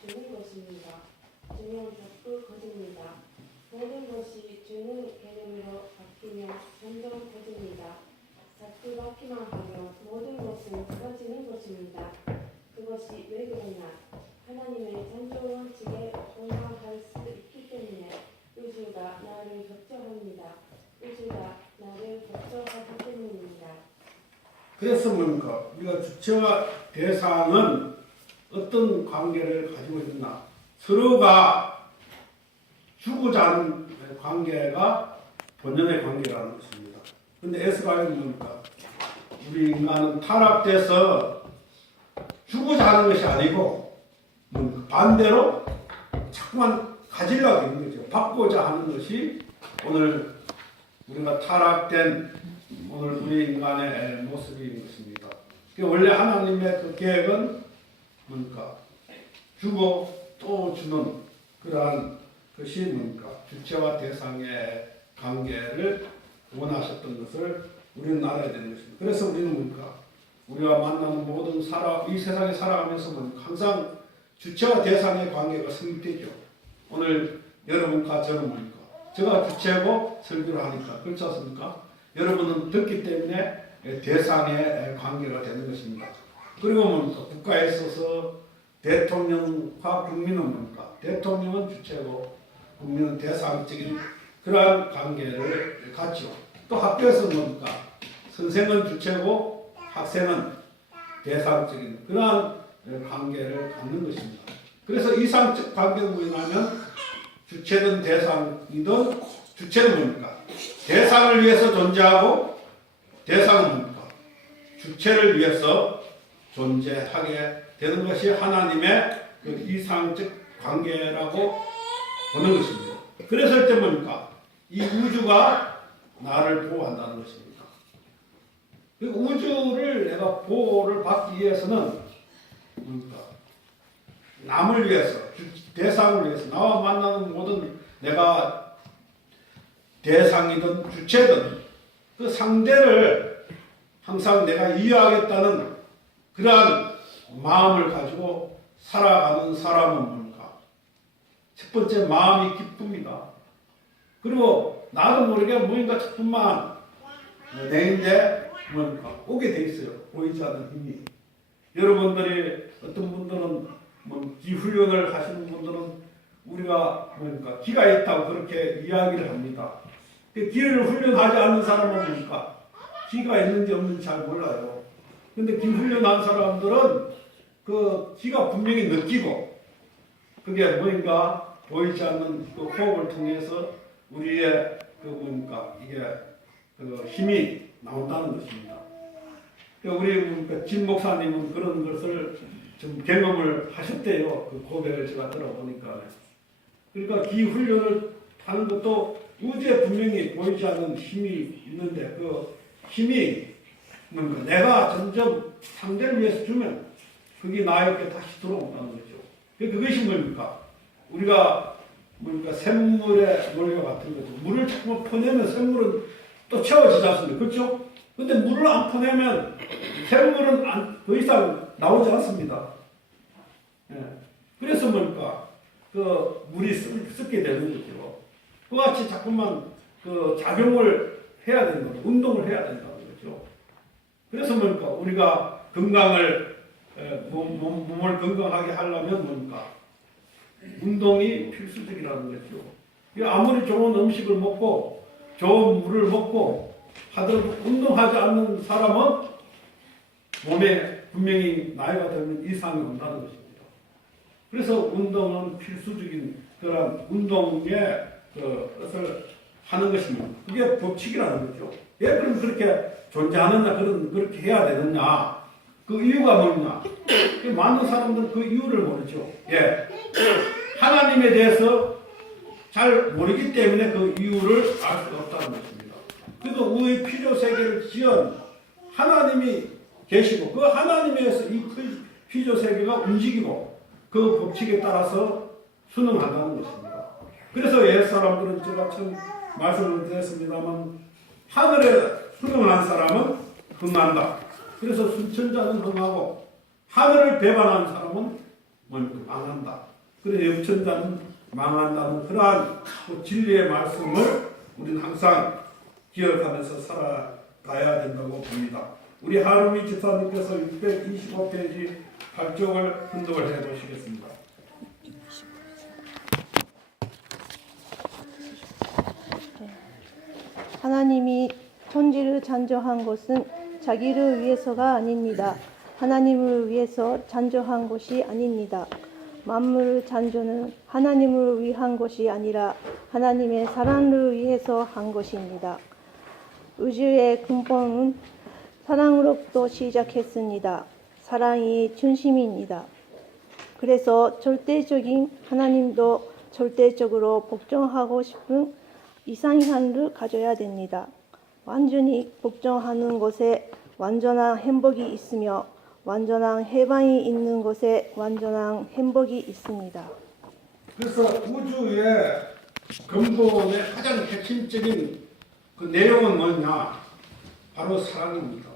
주는 것입니다. 주면 자꾸 거듭니다. 모든 것이 주는 개념으로 바뀌며 점점 커집니다. 자꾸 바뀌만 하면 모든 것은 커지는 것입니다. 그것이 왜 그러냐? 하나님의 창조 원칙에 공감할 수 있기 때문에 우주가 나를 걱정합니다. 우주가 나를 걱정하기 때문입니다. 그래서 뭡니까? 우리가 주체와 대상은 어떤 관계를 가지고 있나? 서로가 주고자 하는 관계가 본연의 관계라는 것입니다. 그런데 에스라엘은 뭡니까? 우리 인간은 타락돼서 주고자 하는 것이 아니고 반대로 자꾸만 가지려고 하는 거죠. 받고자 하는 것이 오늘 우리가 타락된 오늘 우리 인간의 모습인 것입니다. 원래 하나님의 그 계획은 뭡니까? 주고 또 주는 그러한 것이 뭡니까? 주체와 대상의 관계를 원하셨던 것을 우리는 알아야 되는 것입니다. 그래서 우리는 뭡니까? 우리가 만나는 모든 이 세상에 살아가면서 항상 주체와 대상의 관계가 성립되죠. 오늘 여러분과 저는 뭡니까? 제가 주체고 설교를 하니까 그렇지 않습니까? 여러분은 듣기 때문에 대상의 관계가 되는 것입니다. 그리고 뭡니까? 국가에 있어서 대통령과 국민은 뭡니까? 대통령은 주체고 국민은 대상적인 그러한 관계를 갖죠. 또 학교에서 뭡니까? 선생은 주체고 학생은 대상적인 그러한 관계를 갖는 것입니다. 그래서 이상적 관계는 뭐냐면 주체든 대상이든 주체는 뭡니까? 대상을 위해서 존재하고 대상은 뭡니까? 주체를 위해서 존재하게 되는 것이 하나님의 그 이상적 관계라고 보는 것입니다. 그래서 이때 뭡니까? 이 우주가 나를 보호한다는 것입니다. 그 우주를 내가 보호를 받기 위해서는 뭡니까? 남을 위해서, 대상을 위해서, 나와 만나는 모든 내가 대상이든 주체든 그 상대를 항상 내가 이해하겠다는 그러한 마음을 가지고 살아가는 사람은 뭡니까? 첫 번째 마음이 기쁩니다. 그리고 나도 모르게 뭔가 자꾸만 내인데 뭡니까? 오게 돼 있어요. 보이지 않는 힘이. 여러분들이 어떤 분들은 기훈련을 하시는 분들은 우리가 뭡니까? 기가 있다고 그렇게 이야기를 합니다. 기를 훈련하지 않는 사람은 뭡니까? 기가 있는지 없는지 잘 몰라요. 근데 기 훈련한 사람들은 그 기가 분명히 느끼고 그게 뭔가 보이지 않는 그 호흡을 통해서 우리의 그 뭡니까? 이게 그 힘이 나온다는 것입니다. 우리 진 목사님은 그런 것을 좀 경험을 하셨대요. 그 고백을 제가 들어보니까. 그러니까 기 훈련을 하는 것도 우주에 분명히 보이지 않는 힘이 있는데 그 힘이 뭔가 내가 점점 상대를 위해서 주면 그게 나에게 다시 들어온다는 거죠. 그것이 뭡니까? 우리가 뭡니까? 샘물의 논리와 같은 거죠. 물을 자꾸 퍼내면 샘물은 또 채워지지 않습니까? 그렇죠? 근데 물을 안 퍼내면 샘물은 더 이상 나오지 않습니다. 예. 그래서 뭡니까? 그 물이 썩게 되는 거죠. 그와 같이 자꾸만 그 작용을 해야 되는 거죠. 운동을 해야 된다는 거죠. 그래서 뭡니까? 우리가 건강을 몸을 건강하게 하려면 뭡니까? 운동이 필수적이라는 거죠. 아무리 좋은 음식을 먹고 좋은 물을 먹고 하더라도 운동하지 않는 사람은 몸에 분명히 나이가 들면 이상이 온다는 것입니다. 그래서 운동은 필수적인 그런 운동의 것을 하는 것입니다. 그게 법칙이라는 거죠. 왜 그럼 그렇게 존재하느냐, 그렇게 해야 되느냐? 그 이유가 뭐냐? 많은 사람들은 그 이유를 모르죠. 예. 하나님에 대해서 잘 모르기 때문에 그 이유를 알 수가 없다는 것입니다. 그래서 우리 피조 세계를 지은 하나님이 계시고 그 하나님에서 이 피조 세계가 움직이고 그 법칙에 따라서 순응한다는 것입니다. 그래서 옛 사람들은 제가 처음 말씀을 드렸습니다만 하늘에 순응한 사람은 흥한다. 그래서 순천자는 흥하고 하늘을 배반한 사람은 망한다. 그래 역천자는 망한다는 그러한 진리의 말씀을 우리는 항상 기억하면서 살아가야 된다고 봅니다. 우리 하루미 집사님께서 625페이지 8쪽을 분독을 해 보시겠습니다. 하나님이 천지를 창조한 것은 자기를 위해서가 아닙니다. 하나님을 위해서 창조한 것이 아닙니다. 만물 창조는 하나님을 위한 것이 아니라 하나님의 사랑을 위해서 한 것입니다. 우주의 근본은 사랑으로부터 시작했습니다. 사랑이 중심입니다. 그래서 절대적인 하나님도 절대적으로 복종하고 싶은 이상향을 가져야 됩니다. 완전히 복종하는 것에 완전한 행복이 있으며 완전한 해방이 있는 것에 완전한 행복이 있습니다. 그래서 우주의 근본의 가장 핵심적인 그 내용은 뭐냐? 바로 사랑입니다.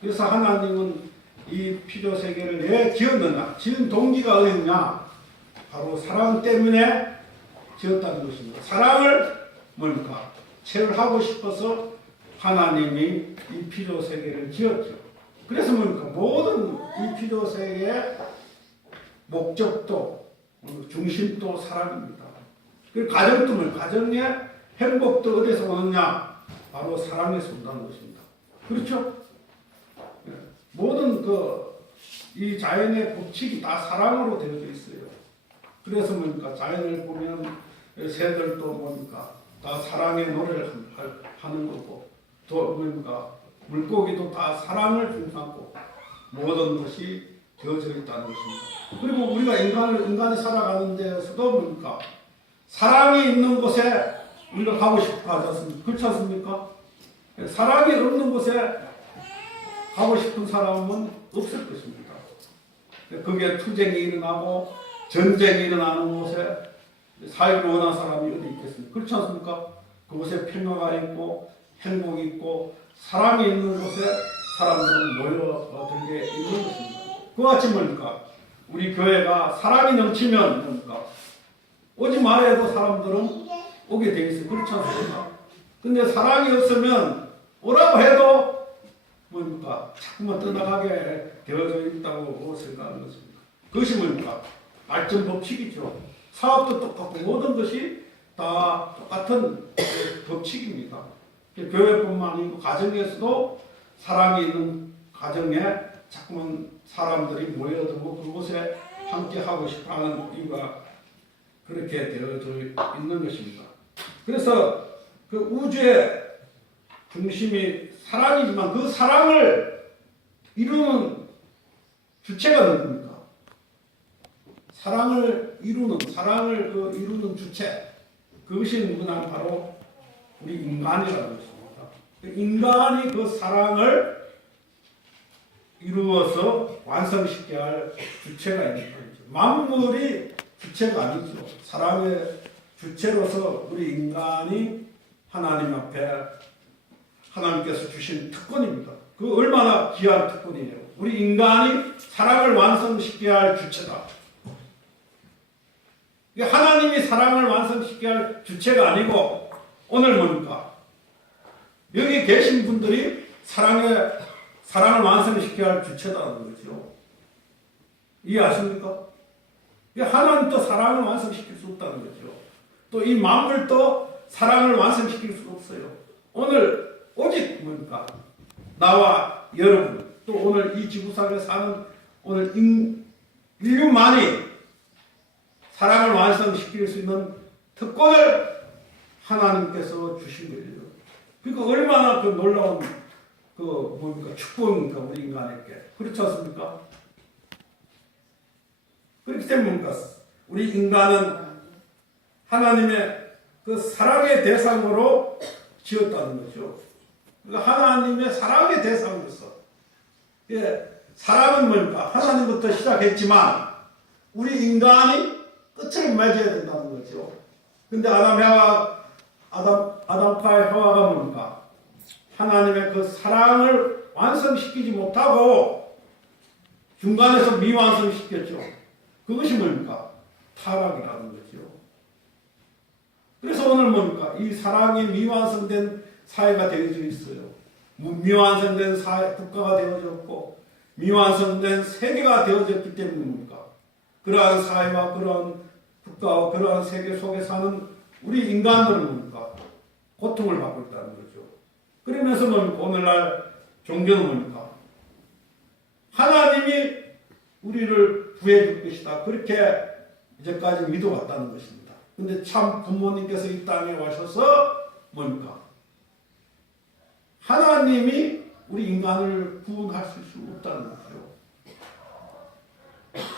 그래서 하나님은 이 피조 세계를 왜 지었느냐? 지은 동기가 어딨냐? 바로 사랑 때문에 지었다는 것입니다. 사랑을 뭡니까? 체험하고 싶어서 하나님이 이 피조 세계를 지었죠. 그래서 뭡니까? 모든 이 피조 세계의 목적도 중심도 사랑입니다. 그 가정도 뭐 가정의 행복도 어디서 오느냐? 바로 사랑에서 온다는 것입니다. 그렇죠? 모든 이 자연의 법칙이 다 사랑으로 되어져 있어요. 그래서 뭡니까? 자연을 보면 새들도 뭡니까? 다 사랑의 노래를 하는 거고, 또 뭡니까? 물고기도 다 사랑을 중심하고 모든 것이 되어져 있다는 것입니다. 그리고 우리가 인간이 살아가는 데서도 뭡니까? 사랑이 있는 곳에 우리가 가고 싶어 하지 않습니까? 그렇지 않습니까? 사랑이 없는 곳에 가고 싶은 사람은 없을 것입니다. 그게 투쟁이 일어나고 전쟁이 일어나는 곳에 사회를 원하는 사람이 어디 있겠습니까? 그렇지 않습니까? 그곳에 평화가 있고 행복이 있고 사랑이 있는 곳에 사람들은 모여들게 있는 것입니다. 그와 같이 뭡니까? 우리 교회가 사랑이 넘치면 뭡니까? 오지 말아야 해도 사람들은 오게 돼 있어요. 그렇지 않습니까? 근데 사랑이 없으면 오라고 해도 뭡니까? 자꾸만 떠나가게 되어져 있다고 생각하는 것입니다. 그것이 뭡니까? 발전 법칙이죠. 사업도 똑같고 모든 것이 다 똑같은 법칙입니다. 교회뿐만 아니고 가정에서도 사랑이 있는 가정에 자꾸만 사람들이 모여들고 그곳에 함께 하고 싶어하는 이유가 그렇게 되어져 있는 것입니다. 그래서 그 우주의 중심이 사랑이지만 그 사랑을 이루는 주체가 누굽니까? 사랑을 이루는 주체, 그것이 누구냐? 바로 우리 인간이라는 것입니다. 인간이 그 사랑을 이루어서 완성시켜야 할 주체가 있는 거죠. 만물이 주체가 아니죠. 사랑의 주체로서 우리 인간이 하나님 앞에 하나님께서 주신 특권입니다. 그 얼마나 귀한 특권이에요. 우리 인간이 사랑을 완성시켜야 할 주체다. 하나님이 사랑을 완성시켜야 할 주체가 아니고 오늘 뭡니까? 여기 계신 분들이 사랑을 완성시켜야 할 주체다는 거죠. 이해하십니까? 하나님도 사랑을 완성시킬 수 없다는 거죠. 또 이 만물도 사랑을 완성시킬 수 없어요. 오늘 오직 뭡니까? 나와 여러분, 또 오늘 이 지구상에 사는 오늘 인류만이 사랑을 완성시킬 수 있는 특권을 하나님께서 주신 거예요. 그러니까 얼마나 그 놀라운 축복입니까? 우리 인간에게. 그렇지 않습니까? 그렇기 때문에 뭡니까? 우리 인간은 하나님의 그 사랑의 대상으로 지었다는 거죠. 그러니까 하나님의 사랑의 대상으로서. 사랑은 뭡니까? 하나님부터 시작했지만 우리 인간이 끝을 맺어야 된다는 거죠. 근데 아담과 해와가 뭡니까? 하나님의 그 사랑을 완성시키지 못하고 중간에서 미완성시켰죠. 그것이 뭡니까? 타락이라는 거죠. 그래서 오늘 뭡니까? 이 사랑이 미완성된 사회가 되어져 있어요. 미완성된 사회, 국가가 되어졌고 미완성된 세계가 되어졌기 때문에 뭡니까? 그러한 사회와 그러한 국가와 그러한 세계 속에 사는 우리 인간들은 뭡니까? 고통을 받고 있다는 거죠. 그러면서 뭡니까? 오늘날 종교는 뭡니까? 하나님이 우리를 구해줄 것이다. 그렇게 이제까지 믿어왔다는 것입니다. 근데 참 부모님께서 이 땅에 오셔서 뭡니까? 하나님이 우리 인간을 구원하실 수 없다는 거죠.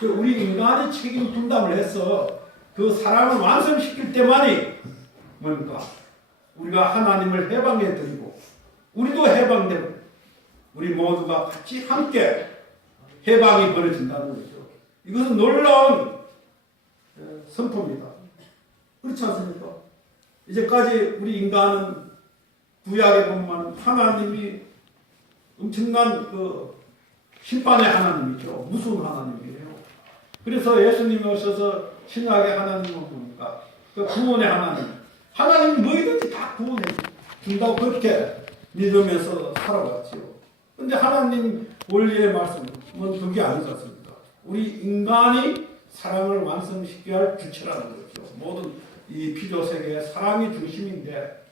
우리 인간이 책임 분담을 해서 그 사랑을 완성시킬 때만이 뭡니까? 우리가 하나님을 해방해 드리고 우리도 해방되고 우리 모두가 같이 함께 해방이 벌어진다는 거죠. 이것은 놀라운 선포입니다. 그렇지 않습니까? 이제까지 우리 인간은 구약에 보면 하나님이 엄청난 그 심판의 하나님이죠. 무서운 하나님이에요. 그래서 예수님이 오셔서 신약의 하나님은 뭡니까? 그 구원의 하나님. 하나님이 뭐든지 다 구원해 준다고 그렇게 믿으면서 살아왔지요. 근데 하나님 원리의 말씀은 그게 아니지 않습니까? 우리 인간이 사랑을 완성시켜야 할 주체라는 거죠. 모든 이 피조 세계의 사랑이 중심인데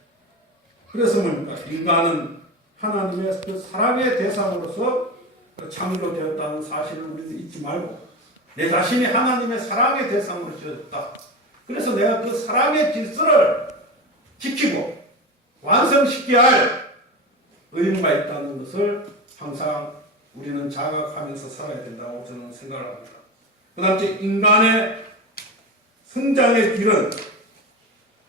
그래서 뭡니까? 인간은 하나님의 그 사랑의 대상으로서 창조되었다는 사실을 우리도 잊지 말고 내 자신이 하나님의 사랑의 대상으로 지었다. 그래서 내가 그 사랑의 질서를 지키고 완성시켜야 할 의무가 있다는 것을 항상 우리는 자각하면서 살아야 된다고 저는 생각을 합니다. 그 다음에 인간의 성장의 길은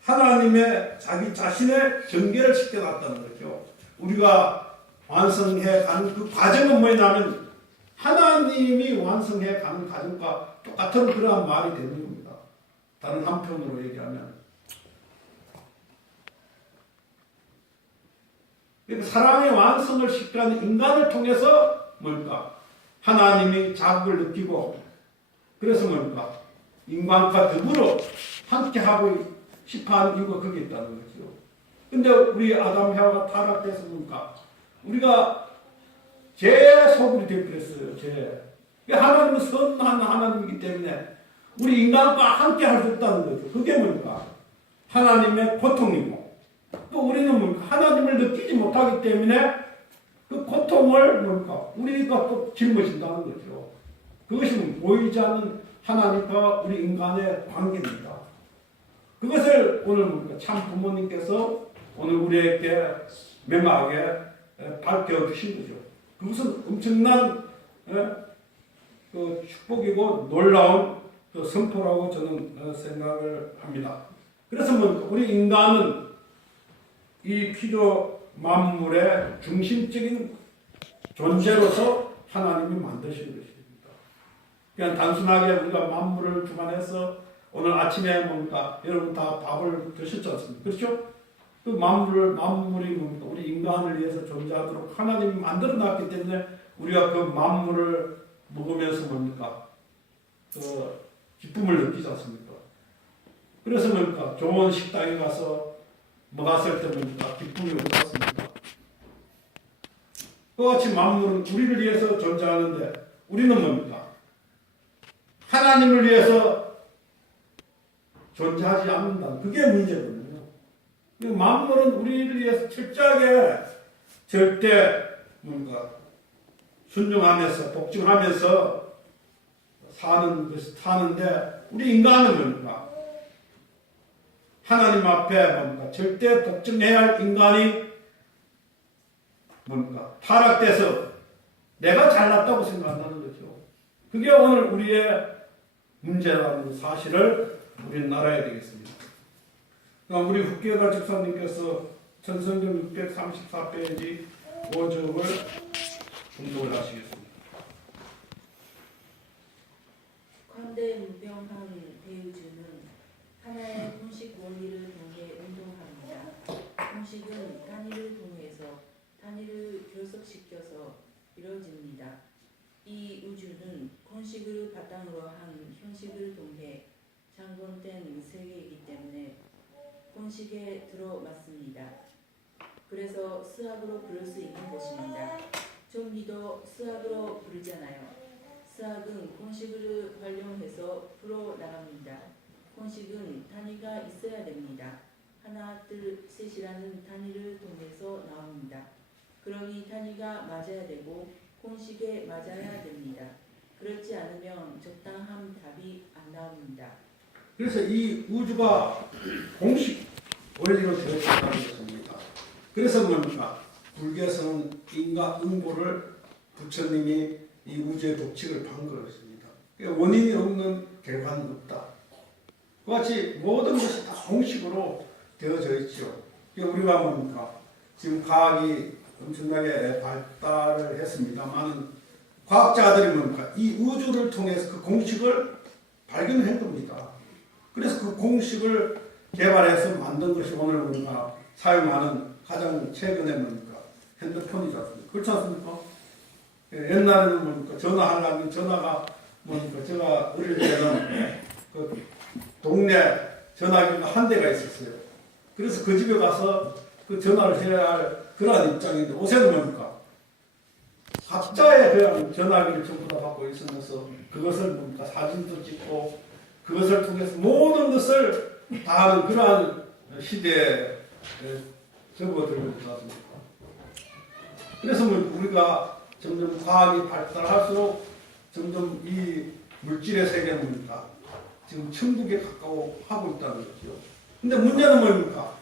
하나님의 자기 자신의 전개를 시켜놨다는 거죠. 우리가 완성해 가는 그 과정은 뭐냐면 하나님이 완성해 가는 과정과 똑같은 그러한 말이 되는 겁니다. 다른 한편으로 얘기하면 사랑의 완성을 시켜가는 인간을 통해서 뭡니까? 하나님이 자극을 느끼고 그래서 뭡니까? 인간과 더불어 함께하고 싶어하는 이유가 거기에 있다는 거죠. 근데 우리 아담 해와가 타락돼서 뭡니까? 우리가 죄의 소굴이 되어버렸어요. 죄. 하나님은 선한 하나님이기 때문에 우리 인간과 함께할 수 없다는 거죠. 그게 뭡니까? 하나님의 고통이고 또 우리는 뭡니까? 하나님을 느끼지 못하기 때문에 그 고통을 뭡니까? 우리가 또 짊어진다는 거죠. 그것이 보이지 않는 하나님과 우리 인간의 관계입니다. 그것을 오늘 뭡니까? 참 부모님께서 오늘 우리에게 명확하게 밝혀주신 거죠. 그것은 엄청난 그 축복이고 놀라운 그 선포라고 저는 생각을 합니다. 그래서 뭡니까? 우리 인간은 이 피조 만물의 중심적인 존재로서 하나님이 만드신 것입니다. 그냥 단순하게 우리가 만물을 주관해서 오늘 아침에 뭡니까? 여러분 다 밥을 드셨지 않습니까? 그렇죠? 그 만물이 뭡니까? 우리 인간을 위해서 존재하도록 하나님이 만들어 놨기 때문에 우리가 그 만물을 먹으면서 뭡니까? 그 기쁨을 느끼지 않습니까? 그래서 뭡니까? 좋은 식당에 가서 먹었을 때 뭡니까? 기쁨이 어떻습니까? 그와 같이 만물은 우리를 위해서 존재하는데 우리는 뭡니까? 하나님을 위해서 존재하지 않는다. 그게 문제거든요. 만물은 우리를 위해서 철저하게 절대 뭔가 순종하면서 복종하면서 사는데 우리 인간은 뭡니까? 하나님 앞에 뭡니까? 절대 복종해야 할 인간이 뭡니까? 타락돼서 내가 잘났다고 생각한다는 거죠. 그게 오늘 우리의 문제라는 사실을 우리는 알아야 되겠습니다. 그럼 우리 후계가 집사님께서 전성경 634페이지 5절을 공독을 하시겠습니다. 그런데 무병한 대우주는 하나의 공식 원리를 통해 운동합니다. 공식은 단위를 통해서 단위를 결속시켜서 이루어집니다. 이 우주는 공식을 바탕으로 한 형식 공식에 들어맞습니다. 그래서 스학으로 부를 수 있는 것입니다. 전기도 스학으로 부르잖아요. 스학은 공식을 활용해서 풀어나갑니다. 공식은 단위가 있어야 됩니다. 하나, 둘, 셋이라는 단위를 통해서 나옵니다. 그러니 단위가 맞아야 되고 공식에 맞아야 됩니다. 그렇지 않으면 적당한 답이 안 나옵니다. 그래서 이 우주가 공식 원리로 되어 있다는 것입니다. 그래서 뭡니까? 불교에서는 인과 응보를 부처님이 이 우주의 법칙을 판 것입니다. 그러니까 원인이 없는 결과는 없다. 그 같이 모든 것이 다 공식으로 되어져 있죠. 그러니까 우리가 뭡니까? 지금 과학이 엄청나게 발달을 했습니다만 과학자들이 뭡니까? 이 우주를 통해서 그 공식을 발견한 겁니다. 그래서 그 공식을 개발해서 만든 것이 오늘 우리가 사용하는 가장 최근에 뭡니까? 핸드폰이지 않습니까? 그렇지 않습니까? 옛날에는 뭡니까? 전화하려면 전화가 뭡니까? 제가 어릴 때는 그 동네 전화기가 한 대가 있었어요. 그래서 그 집에 가서 그 전화를 해야 할 그러한 입장인데 요새는 뭡니까? 각자의 그냥 전화기를 전부 다 갖고 있으면서 그것을 뭡니까? 사진도 찍고 그것을 통해서 모든 것을 다 하는 그러한 시대에 접어들고 있지 않습니까? 그래서 우리가 점점 과학이 발달할수록 점점 이 물질의 세계는 뭡니까? 지금 천국에 가까워하고 있다는 거죠. 근데 문제는 뭡니까?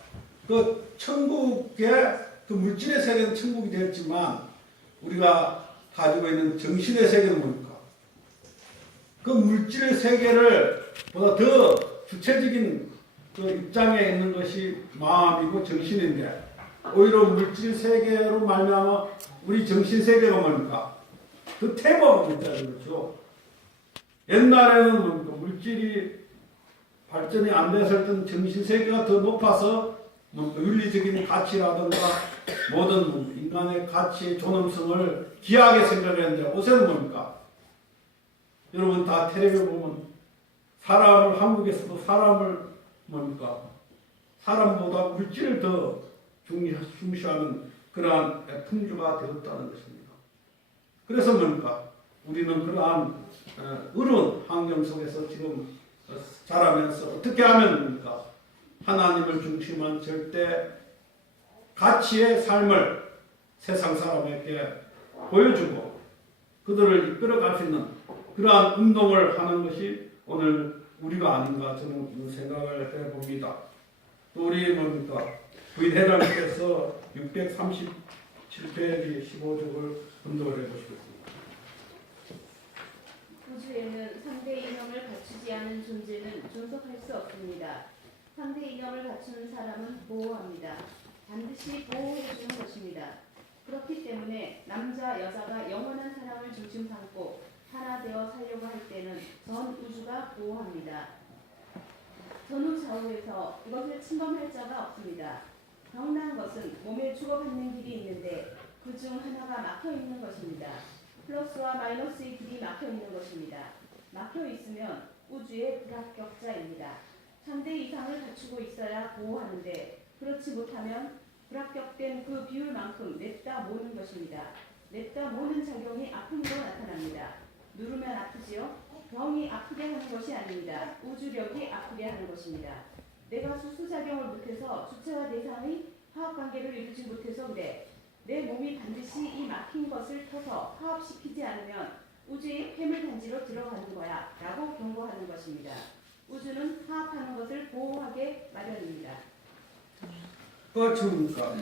그 천국의 그 물질의 세계는 천국이 되었지만 우리가 가지고 있는 정신의 세계는 뭡니까? 그 물질의 세계를 보다 더 주체적인 그 입장에 있는 것이 마음이고 정신인데 오히려 물질 세계로 말미암아 우리 정신 세계가 뭡니까? 그 퇴보하고 있다는 거죠. 옛날에는 뭡니까? 물질이 발전이 안 됐을 때는 정신 세계가 더 높아서 뭡니까? 윤리적인 가치라든가 모든 인간의 가치의 존엄성을 귀하게 생각했는데 요새는 뭡니까? 여러분 다 텔레비전 보면 사람을 한국에서도 사람을 뭡니까? 사람보다 물질을 더 중시하는 그러한 풍조가 되었다는 것입니다. 그래서 뭡니까? 우리는 그러한 어려운 환경 속에서 지금 자라면서 어떻게 하면 뭡니까? 하나님을 중심한 절대 가치의 삶을 세상 사람에게 보여주고 그들을 이끌어갈 수 있는 그러한 운동을 하는 것이 오늘 우리가 아닌가 저는 생각을 해봅니다. 또 우리 뭡니까? 부인 회장님께서 637페이지 15쪽을 분석을 해보시겠습니다. 우주에는 상대 이념을 갖추지 않은 존재는 존속할 수 없습니다. 상대 이념을 갖추는 사람은 보호합니다. 반드시 보호해주는 것입니다. 그렇기 때문에 남자, 여자가 영원한 사랑을 중심 삼고 하나 되어 살려고 할 때는 전 우주가 보호합니다. 전후 좌우에서 이것을 침범할 자가 없습니다. 병난 것은 몸에 주고받는 길이 있는데 그 중 하나가 막혀 있는 것입니다. 플러스와 마이너스의 길이 막혀 있는 것입니다. 막혀 있으면 우주의 불합격자입니다. 상대 이상을 갖추고 있어야 보호하는데 그렇지 못하면 불합격된 그 비율만큼 냅다 모는 것입니다. 냅다 모는 작용이 아픔으로 나타납니다. 누르면 아프지요? 병이 아프게 하는 것이 아닙니다. 우주력이 아프게 하는 것입니다. 내가 수수작용을 못해서 주체와 대상의 화학관계를 이루지 못해서 그래. 내 몸이 반드시 이 막힌 것을 터서 화합시키지 않으면 우주의 폐물단지로 들어가는 거야 라고 경고하는 것입니다. 우주는 화합하는 것을 보호하게 마련입니다. 그렇습니까?